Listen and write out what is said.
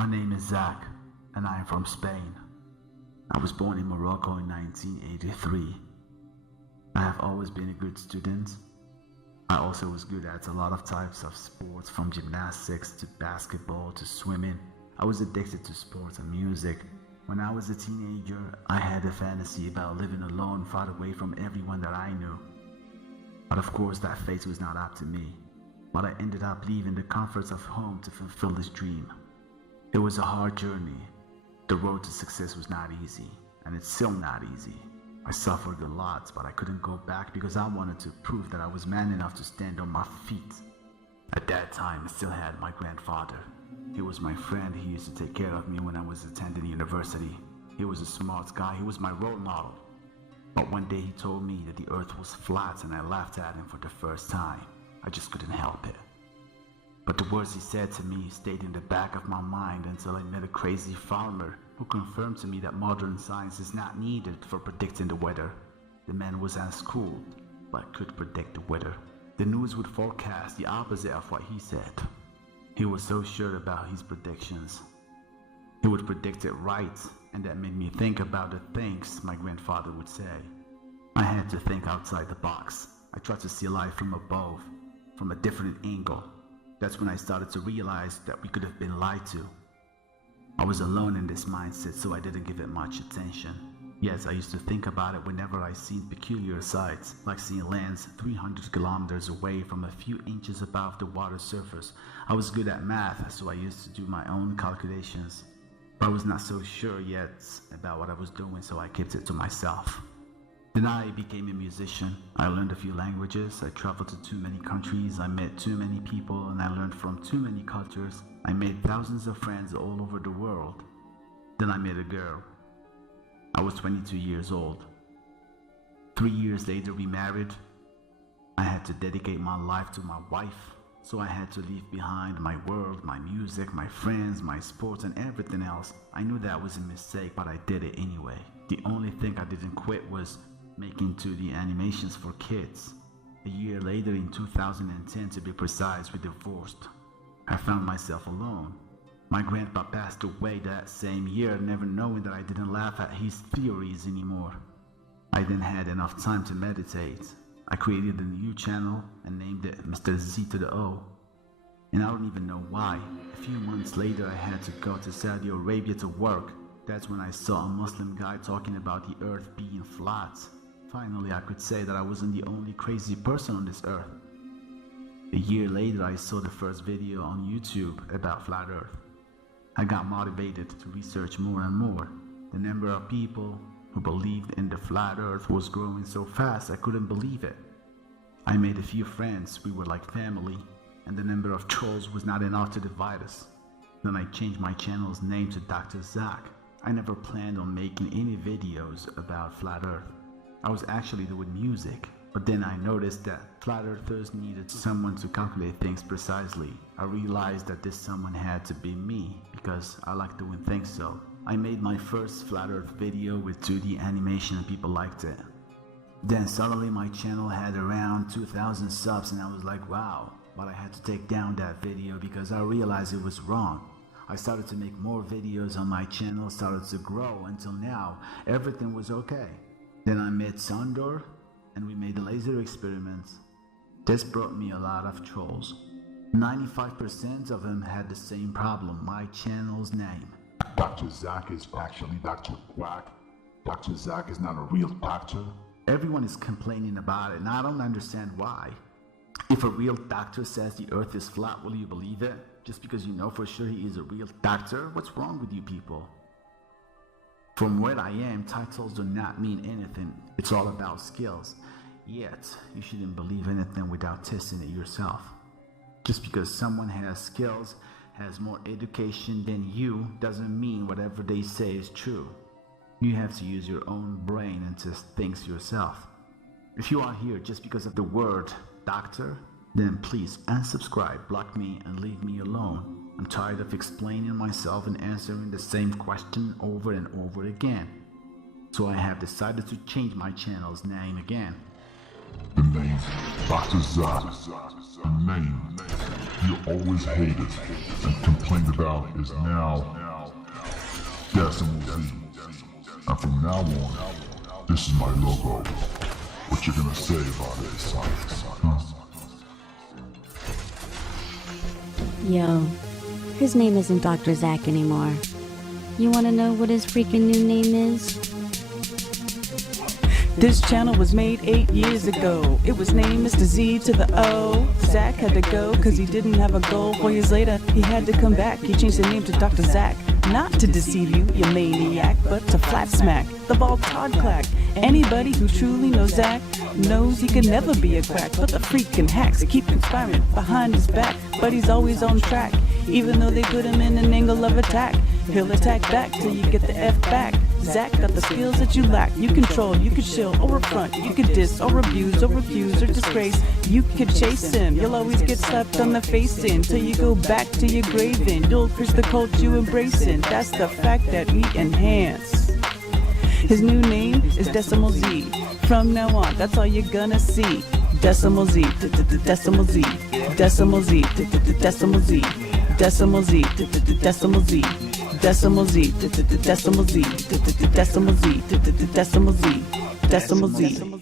My name is Zack, and I am from Spain. I was born in Morocco in 1983. I have always been a good student. I also was good at a lot of types of sports, from gymnastics to basketball to swimming. I was addicted to sports and music. When I was a teenager, I had a fantasy about living alone, far away from everyone that I knew. But of course, that fate was not up to me. But I ended up leaving the comforts of home to fulfill this dream. It was a hard journey. The road to success was not easy, and it's still not easy. I suffered a lot, but I couldn't go back because I wanted to prove that I was man enough to stand on my feet. At that time, I still had my grandfather. He was my friend. He used to take care of me when I was attending university. He was a smart guy. He was my role model. But one day he told me that the earth was flat, and I laughed at him for the first time. I just couldn't help it. But the words he said to me stayed in the back of my mind until I met a crazy farmer who confirmed to me that modern science is not needed for predicting the weather. The man was unschooled, but could predict the weather. The news would forecast the opposite of what he said. He was so sure about his predictions. He would predict it right, and that made me think about the things my grandfather would say. I had to think outside the box. I tried to see life from above, from a different angle. That's when I started to realize that we could have been lied to. I was alone in this mindset, so I didn't give it much attention. Yes, I used to think about it whenever I seen peculiar sights, like seeing lands 300 kilometers away from a few inches above the water surface. I was good at math, so I used to do my own calculations. But I was not so sure yet about what I was doing, so I kept it to myself. Then I became a musician. I learned a few languages. I traveled to too many countries. I met too many people, and I learned from too many cultures. I made thousands of friends all over the world. Then I met a girl. I was 22 years old. 3 years later, we married. I had to dedicate my life to my wife, so I had to leave behind my world, my music, my friends, my sports, and everything else. I knew that was a mistake, but I did it anyway. The only thing I didn't quit was making 2D animations for kids. A year later, in 2010 to be precise, we divorced. I found myself alone. My grandpa passed away that same year, never knowing that I didn't laugh at his theories anymore. I then had enough time to meditate. I created a new channel and named it Mr. Z to the O. And I don't even know why. A few months later, I had to go to Saudi Arabia to work. That's when I saw a Muslim guy talking about the earth being flat. Finally, I could say that I wasn't the only crazy person on this earth. A year later, I saw the first video on YouTube about flat earth. I got motivated to research more and more. The number of people who believed in the flat earth was growing so fast I couldn't believe it. I made a few friends, we were like family, and the number of trolls was not enough to divide us. Then I changed my channel's name to Dr. Zack. I never planned on making any videos about flat earth. I was actually doing music, but then I noticed that flat earthers needed someone to calculate things precisely. I realized that this someone had to be me because I like doing things so. I made my first flat earth video with 2D animation and people liked it. Then suddenly my channel had around 2,000 subs and I was like, wow, but I had to take down that video because I realized it was wrong. I started to make more videos on my channel, started to grow until now everything was okay. Then I met Sandor and we made the laser experiments. This brought me a lot of trolls. 95% of them had the same problem, my channel's name. Dr. Zack is actually Dr. Quack. Dr. Zack is not a real doctor. Everyone is complaining about it and I don't understand why. If a real doctor says the earth is flat, will you believe it? Just because you know for sure he is a real doctor? What's wrong with you people? From where I am, titles do not mean anything. It's all about skills. Yet, you shouldn't believe anything without testing it yourself. Just because someone has skills, has more education than you, doesn't mean whatever they say is true. You have to use your own brain and test things yourself. If you are here just because of the word doctor, then please unsubscribe, block me, and leave me alone. I'm tired of explaining myself and answering the same question over and over again. So I have decided to change my channel's name again. The name, Dr. Zack. The name. you always hated and complained about is now Decimal Z. And from now on, this is my logo. What you gonna say about it, Sonic? Huh? Yo, his name isn't Dr. Zack anymore. You wanna know what his freaking new name is? This channel was made 8 years ago. It was named Mr. Z to the O. Zack had to go cause he didn't have a goal. 4 years later, he had to come back. He changed the name to Dr. Zack. Not to deceive you, you maniac, but to flat smack the bald Todd clack. Anybody who truly knows Zack knows he could never be a quack. But the freaking hacks keep conspiring behind his back. But he's always on track, even though they put him in an angle of attack. He'll attack back till you get the F back. Zack got the skills that you lack. You control, you can shill or affront, you can diss or abuse or refuse or disgrace. You could chase him, you'll always get slapped on the face in till you go back to your grave in. You'll curse the cult you embracing. That's the fact that we enhance. His new name is Decimal Z. From now on, that's all you're gonna see. Decimal Z, Decimal Z, Decimal Z, Decimal Z, Decimal Z, Decimal Z. Decimal Z, Decimal Z, Decimal Z, Decimal Z, Decimal Z.